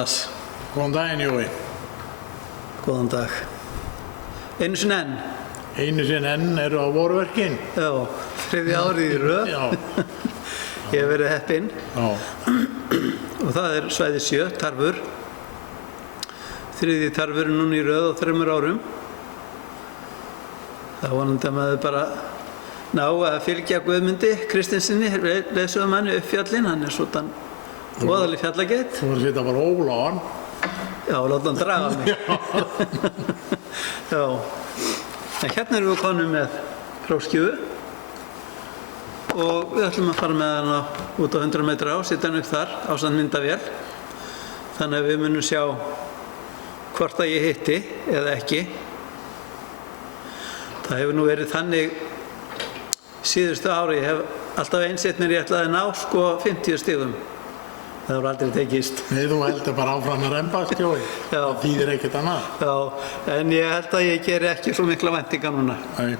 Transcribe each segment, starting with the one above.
Jónas. Góðan daginn, Jói. Góðan dag. Einu sinni enn. Einu sinni enn eru á vorverkin. Já, 3. árið í röð. Já. Ég hef verið heppinn. Já. Og það er svæði 7, Tarfur. 3. Tarfur er núna í röð á 3 árum. Það vonandi að maður bara ná að fylgja Guðmundi Kristinssyni, leiðsögumanni upp fjallinn. Hann er svona voðaleg fjallageit. Þú voru að setja bara óla á hann. Já, láta hann draga mig. Já. En hérna erum við konum með prófskjöfu og við ætlum að fara með hana út á 100 metra á, setja hann upp þar ásamt myndavél. Þannig að við munum sjá hvort að ég hitti eða ekki. Það hefur nú verið þannig síðustu ári, ég hef alltaf einsett mér ég ætlaði að ná 50 stigum. Það hefur aldrei tekist. Nei, þú heldur bara áfram að rembast, Jói. Já. Það þýðir ekkert annað. Já, en ég held að ég geri ekki svo mikla væntingar núna. Nei.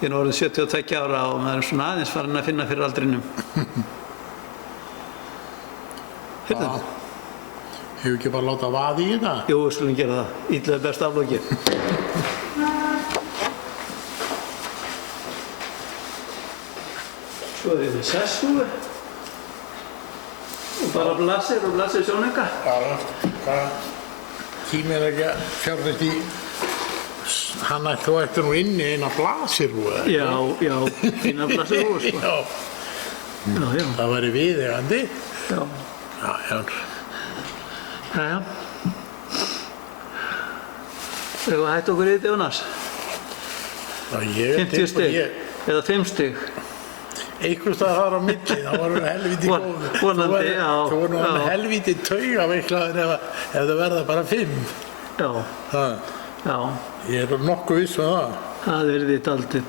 Ég er nú orðinn 72 ára og maður er svona aðeins farinn að finna fyrir aldrinum. Heyrðu? Já. Hefur ekki bara látað vaði í það? Jú, við skulum gera það. Illa er best aflokið. Svo er við sesshúfu. Og bara blasir og blasir sjónauka. Já, hvað tímir ekki að fjárfæst í þú ættir nú inni eina blasirhúfu. Já, fína blasirhúfu, sko. Já. Já. Það væri viðeigandi. Já. Já. Jæja. Hefur við hætt okkur í þetta, Jónas? Já, ég er 50 stig eða 5 stig. Einhvers staðar þar á milli, þá varum við helvíti góð. Vonandi, já. Þú voru nú alveg helvíti taugaveiklaður ef það verða bara 5. Já. Já. Ég er nokkuð viss það. Það yrði dálítið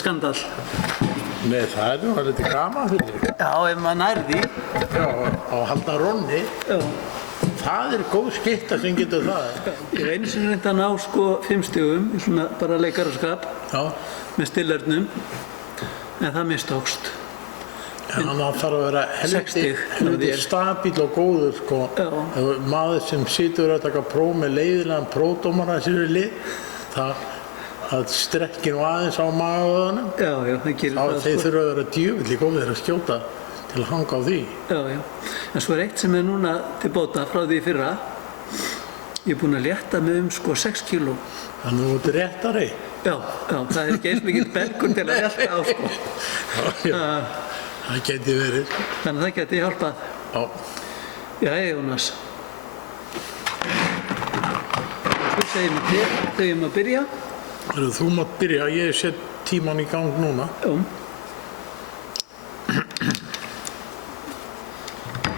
skandall. Nei, það er nú alveg gaman fyrir þig. Já, ef maður nær því. Já, á að halda ronni. Já. Það er góð skytta sem getur það. Ég hef einu sinni reynt að ná 5 stigum í svona bara leikaraskap með stillernum, en það mistókst. En hann þarf að vera helviti stabíl og góður, sko. Maður sem situr að taka próf með leiðilegan prófdómara sér við lið, það strekkir nú aðeins á magaðanum. Já, það gerir það, sko. Þeir þurfa að vera djöfulli góðir að skjóta til að hanga á því. Já. En svo er eitt sem er núna til bóta frá því fyrra. Ég er búinn að létta mig 6 kíló. Þannig að þú ert réttari? Já, það er ekki eins mikill belgur til að létta á, sko. Það geti verið. Þannig að það geti hjálpað. Já. Jæja, Jónas. Þú segir mér til þegar ég má byrja. Þú mátt byrja, ég set tíman í gang núna. Já.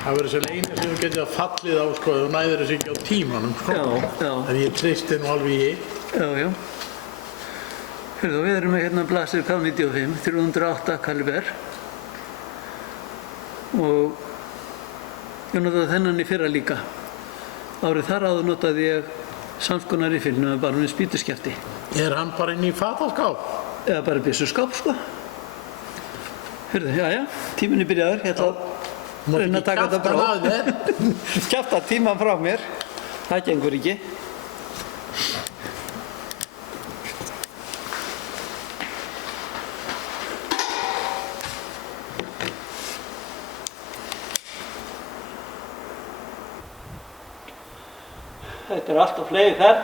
Það verður svo eina sem þú getur að fallið á, sko, þú næðir þessu ekki á tímanum, sko. Já. En ég treysti nú alveg í. Já. Heyrðu, við erum með hérna blasir K95, 308 kaliber. Og ég notaði þennan í fyrra líka. Árið þar áður notaði ég samskonar riffilnum bara með spýtuskjafti. Er hann bara inn í fataskáp? Eða bara byssuskáp, sko. Heyrðu, jæja, tíminn er byrjaður. Ég ætla að reyna að taka þetta próf. Kjafta tíman frá mér. Það gengur ekki. Þetta er allt á flegi ferð.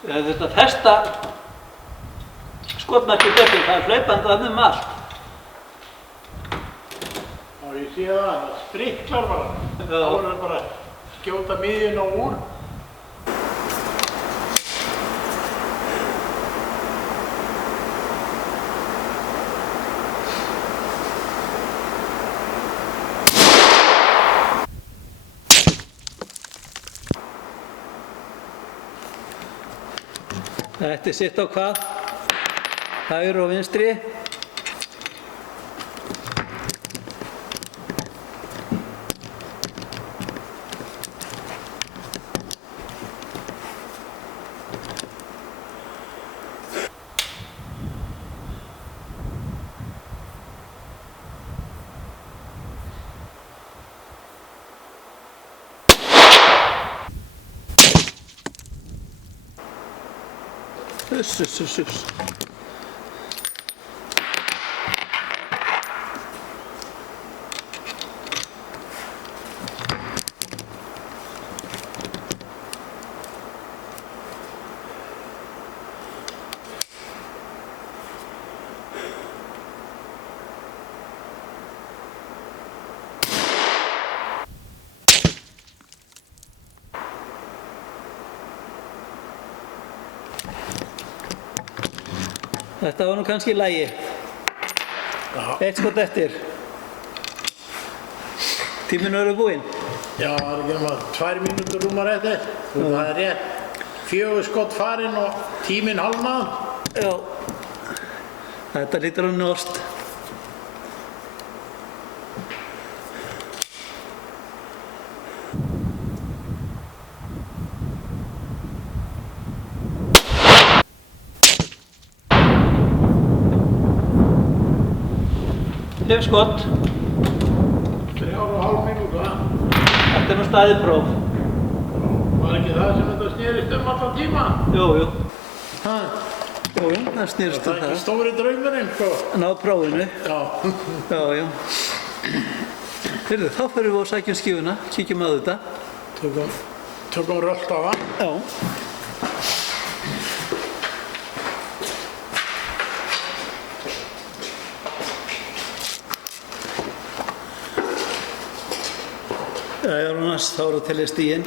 Við höfum þurft að festa skotmarkið betur, það er hlaupandi þarna allt. Já, ég sé það spriklar bara. Þá er það bara að skjóta miðjuna úr. Þetta er sitt á hvað? Hægri og vinstri. Uss. Þetta var nú kannski í lagi. Eitt skot eftir. Tíminn eru búinn. Já, það er ekki nema 2 mínútur rúmar eftir. Og það er rétt 4 skot farin og tíminn hálfnaður. Já. Þetta lítur að nást. Skott. 3,5 mínútur. Þetta nú staðið próf. Var ekki það sem þetta snerist allan tíma? Jú. Jú, Það snerist það er ekki stóri draumurinn, sko. Ná prófinu. Já. Heyrðu, þá fyrir við og sækjum skífuna, kíkjum á þetta. Tökum rölt á það. Já. Jónas, þá eru til í stíginn.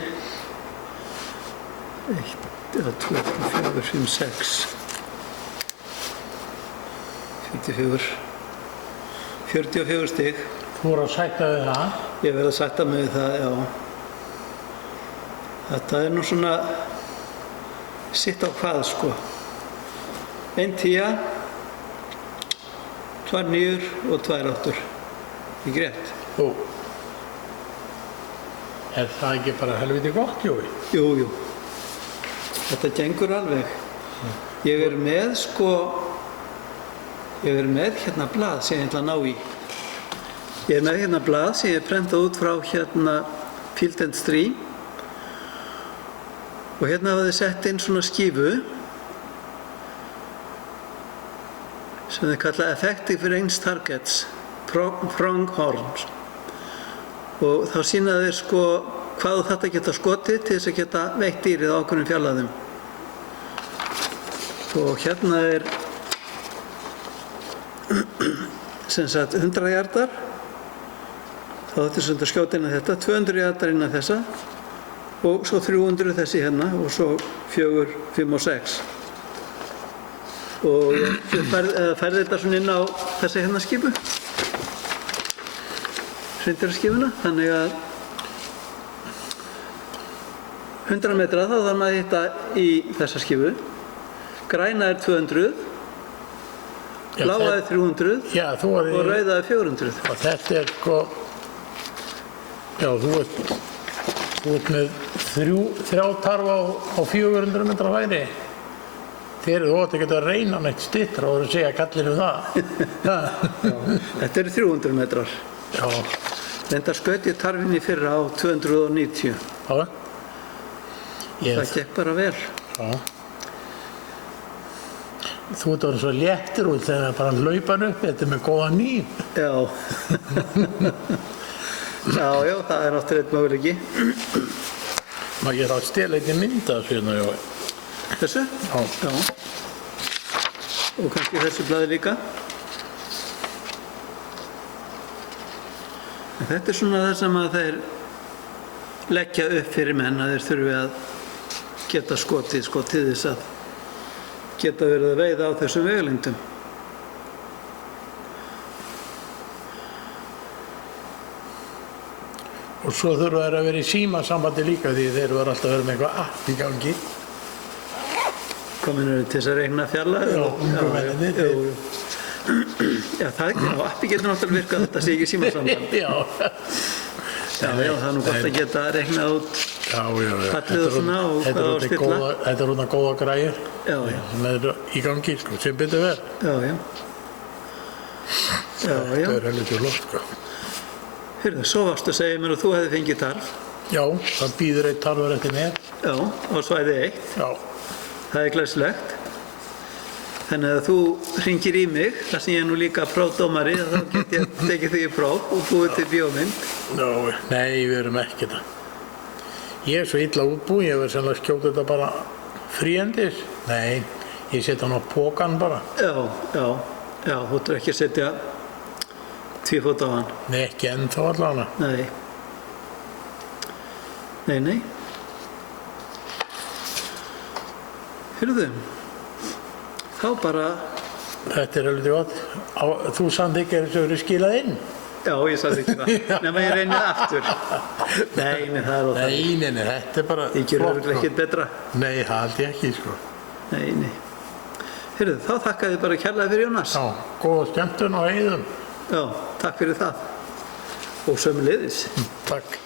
1, 2, 4, 5, 6, 44 stig. Þú voru að sætta við það? Ég verð að sætta mig við það, já. Þetta er nú svona sitt á hvað, sko. 1 10, 2 9 og 2 8. Ekki rétt? Jú. Er það ekki bara helviti gott, Jói? Jú. Þetta gengur alveg. Ég er með, hérna blað sem ég ætla að ná í. Ég er með hérna blað sem ég prentað út frá hérna Field & Stream. Og hérna hafa þið sett inn svona skífu sem þið kalla Effective Range Targets, Pronghorns. Og þá sýna þeir hvað þú þarft að geta skotið til þess að geta veitt dýrið á ákveðnum fjarlægðum. Og hérna er sem sagt 100 jardar. Þá þurftu sem þetta skjóta innan þetta, 200 jardar innan þessa og svo 300 þessi hérna og svo 4, 5 og 6. Og ég færði þetta svona inn á þessi hérna skipu. Hreindýraskífuna, þannig að 100 metra þá þarf maður að hitta í þessa skífu. Græna er 200, bláa er 300 og rauða er 400. Og þetta er já, þú ert með 3 tarfa á 400 metra væri. Þú átt ekki að reyna neitt styttra og segja kallinu það. Þetta eru 300 metrar. Já. Reyndar skaut ég tarfinni fyrra á 290. Já. Það gekk bara vel. Já. Þú ert svo léttur út þegar bara hlaupan upp, þetta með góða nýn. Já. Já, það er náttúrulega einn möguleiki. Ég er að stela einnig mynda svona, Jói. Þessu? Já. Og kannski þessu blaði líka. En þetta er svona það sem að þeir leggja upp fyrir menn að þeir þurfi að geta skotið til þess að geta verið að veiða á þessum vegalengdum. Og svo þurfa þeir að vera í símasambandi líka því þeir verða alltaf að vera með eitthvað app í gangi. Hvað meinarðu, til þess að reikna fjarlægðir? Já, ungu menninni. Já, appi getur náttúrulega virkað að þetta sé ekki símasamband. Já, það er nú gott að geta reiknað út fallið og svona og hvað á að stilla. Þetta er svona góða græjur sem eru í gangi, sem betur verð. Já. Þetta er helviti flott, Heyrðu, svo varstu að segja mér að þú hefði fengið tarf. Já, það býður einn tarfur eftir mér. Já, á svæði 1. Já. Það er glæsilegt. Þannig að þú hringir í mig, þar sem ég er nú líka prófdómari, þá get ég tekið þig í próf og búið til bíómynd. Nei, við erum ekki það. Ég er svo illa útbúinn, ég verð sennilega að skjóta þetta bara fríendis. Nei, ég setja hann á pokan bara. Já, þú ættir ekki að setja tvífót á hann. Nei, ekki ennþá allavega. Nei. Nei. Heyrðu, þá bara... Þetta er heldur gott. Þú samt ekki að þessu verið skilað inn? Já, ég sagði ekki það. Nema ég reynið aftur. Nei, það er á það. Nei, þetta er bara... Ég gerur örugglega ekkert betra. Nei, það held ég ekki, sko. Nei. Heyrðu, þá þakka ég bara kærlega fyrir Jónas. Já, góða skemmtun og heiðum. Já, takk fyrir það. Og sömuleiðis. Takk.